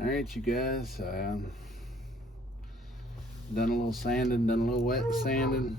Alright, you guys, done a little sanding, done a little wet sanding.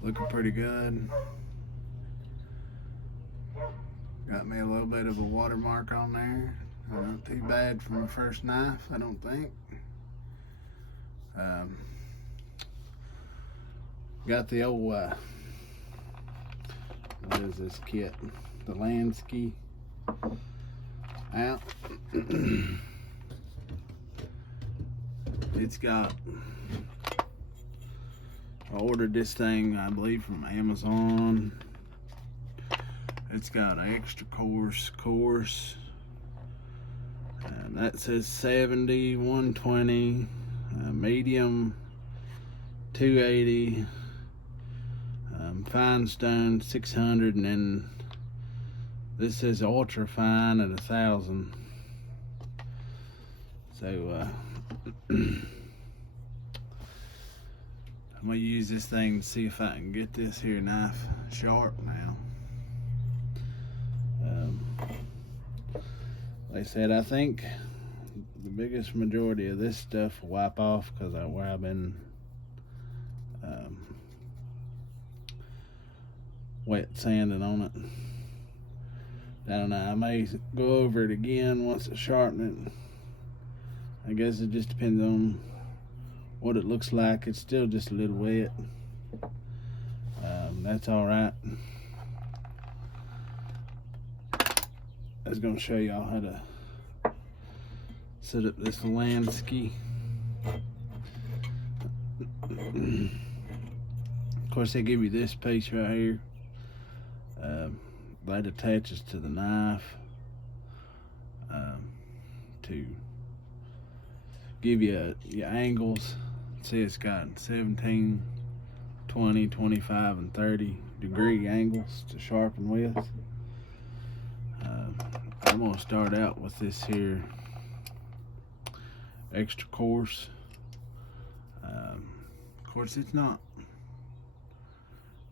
Looking pretty good. Got me a little bit of a watermark on there. Not too bad from the first knife, I don't think. Got the old, what is this kit? The Lansky out. It's got, I ordered this thing, I believe, from Amazon. It's got an extra course, and that says 70, 120, medium 280, fine stone 600, and then this says ultra fine at 1,000. So I'm gonna use this thing to see if I can get this here knife sharp now. Like I said, I think the biggest majority of this stuff will wipe off because where I've been wet sanding on it. I don't know, I may go over it again once I sharpen it. I guess it just depends on what it looks like. It's still just a little wet. That's all right. I was going to show y'all how to set up this Lansky. Of course, they give you this piece right here. That attaches to the knife to give you your angles. See, it's got 17, 20, 25, and 30 degree angles to sharpen with. I'm going to start out with this here extra coarse. Of course, it's not,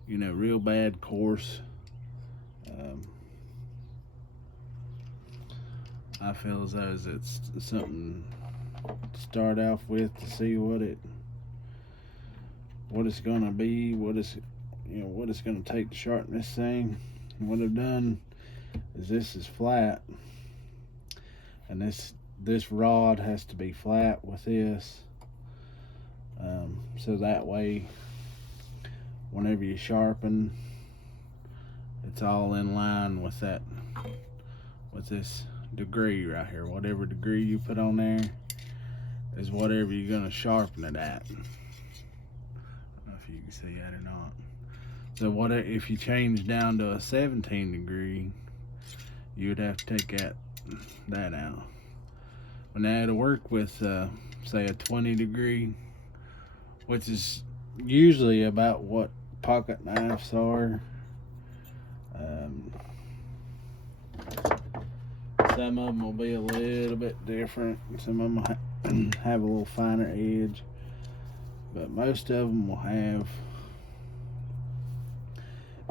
real bad coarse. I feel as though it's something to start off with to see what it's gonna be, what it's gonna take to sharpen this thing. And what I've done is this is flat, and this rod has to be flat with this, so that way whenever you sharpen, it's all in line with this degree right here. Whatever degree you put on there is whatever you're gonna sharpen it at. I don't know if you can see that or not. So if you change down to a 17 degree, you would have to take that out. But now to work with say a 20 degree, which is usually about what pocket knives are. Some of them will be a little bit different. Some of them will have a little finer edge, but most of them will have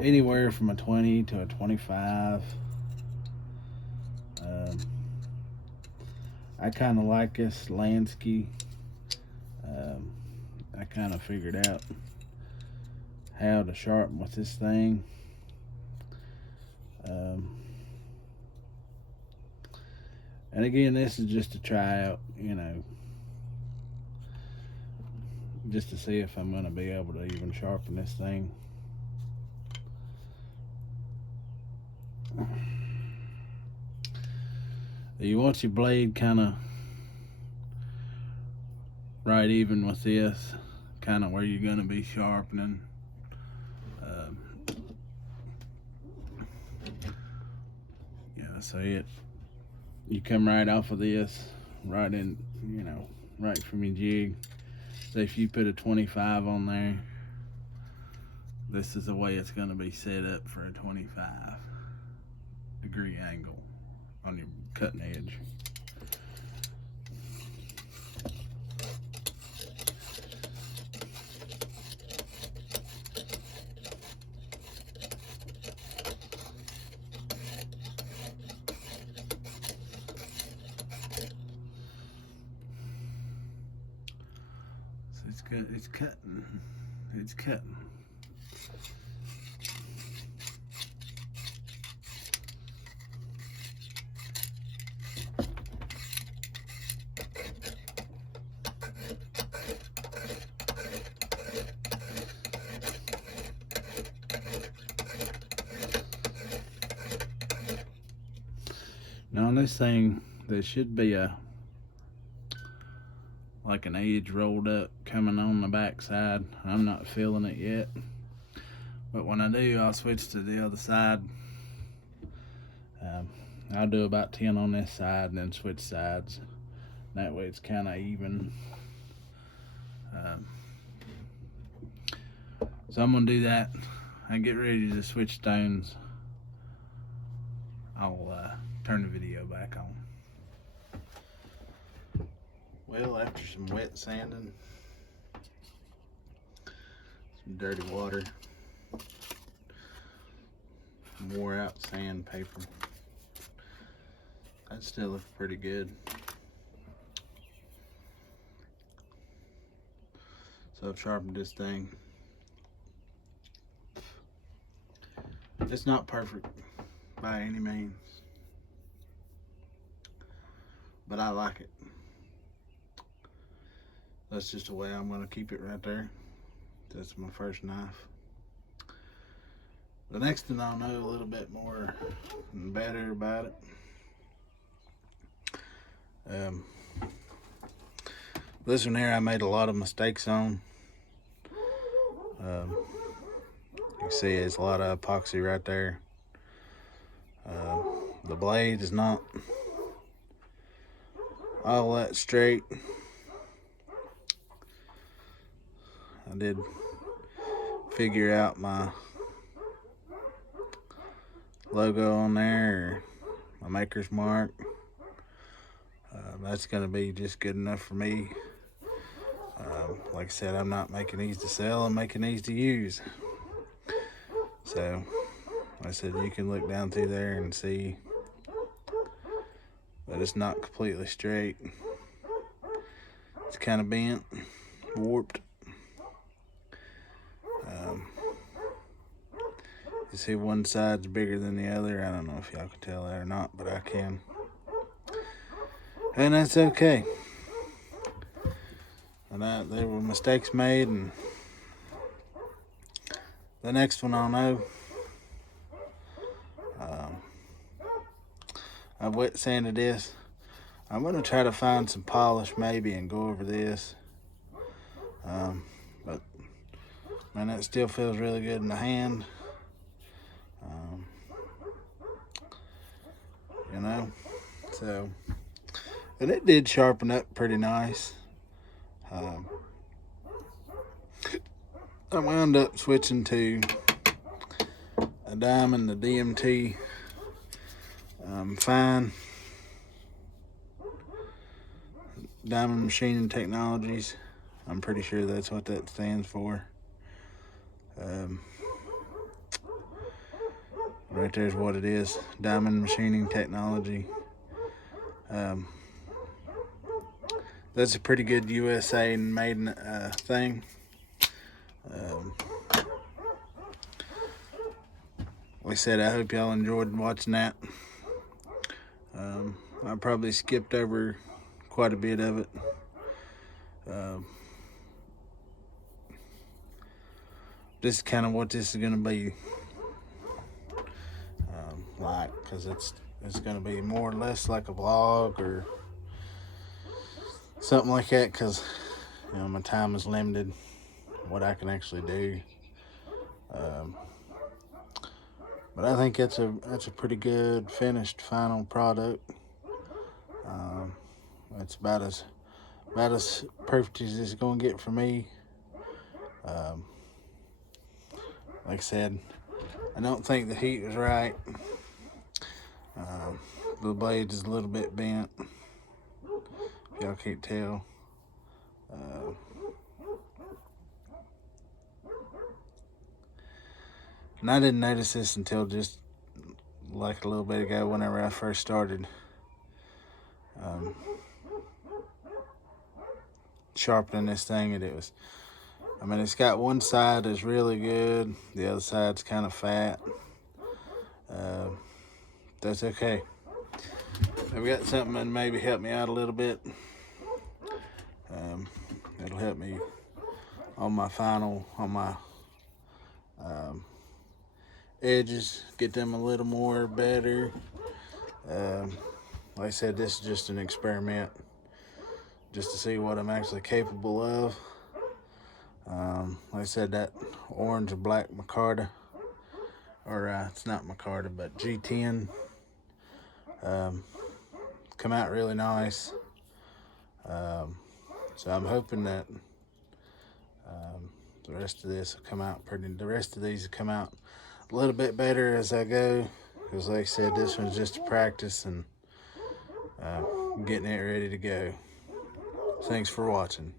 anywhere from a 20 to a 25. I kind of like this Lansky. I kind of figured out how to sharpen with this thing. And again, this is just a try out, just to see if I'm going to be able to even sharpen this thing. You want your blade kind of right even with this, kind of where you're going to be sharpening. So you come right off of this, right in, right from your jig. So if you put a 25 on there, this is the way it's going to be set up for a 25 degree angle on your cutting edge. It's good. It's cutting. It's cutting. Now on this thing, there should be like an edge rolled up coming on the back side. I'm not feeling it yet, but when I do, I'll switch to the other side. I'll do about 10 on this side and then switch sides. That way it's kind of even. So I'm gonna do that and get ready to switch stones. I'll turn the video back on. Well, after some wet sanding, some dirty water, wore out sandpaper, that still looks pretty good. So I've sharpened this thing. It's not perfect by any means, but I like it. That's just the way I'm going to keep it right there. That's my first knife. The next thing I'll know a little bit more and better about it. This one here I made a lot of mistakes on. You can see it's a lot of epoxy right there. The blade is not all that straight. I did figure out my logo on there, or my maker's mark. That's going to be just good enough for me. Like I said, I'm not making these to sell, I'm making these to use. So, like I said, you can look down through there and see that it's not completely straight. It's kind of bent, warped. You see one side's bigger than the other. I don't know if y'all can tell that or not, but I can. And that's okay. And there were mistakes made, and the next one I'll know. I've wet sanded this. I'm going to try to find some polish maybe and go over this. But man, that still feels really good in the hand. You know, so, and it did sharpen up pretty nice. I wound up switching to a diamond, the DMT fine diamond machining technologies. I'm pretty sure that's what that stands for. Right there's what it is, diamond machining technology. That's a pretty good USA made thing. Like I said, I hope y'all enjoyed watching that. I probably skipped over quite a bit of it. This is kind of what this is going to be like, because it's going to be more or less like a vlog or something like that, because you know my time is limited, what I can actually do. But I think that's a pretty good finished final product. It's about as perfect as it's gonna get for me. Like I said, I don't think the heat was right. The blade is a little bit bent, if y'all can't tell. And I didn't notice this until just like a little bit ago whenever I first started. sharpening this thing, and I mean, it's got one side is really good, the other side's kind of fat. That's okay. I've got something that maybe help me out a little bit. It'll help me on my edges, get them a little more better. Like I said, this is just an experiment, just to see what I'm actually capable of. Like I said, that orange or black micarta, or it's not micarta, but G10, come out really nice. So I'm hoping that the rest of these will come out a little bit better as I go, because like I said, this one's just a practice and getting it ready to go. Thanks for watching.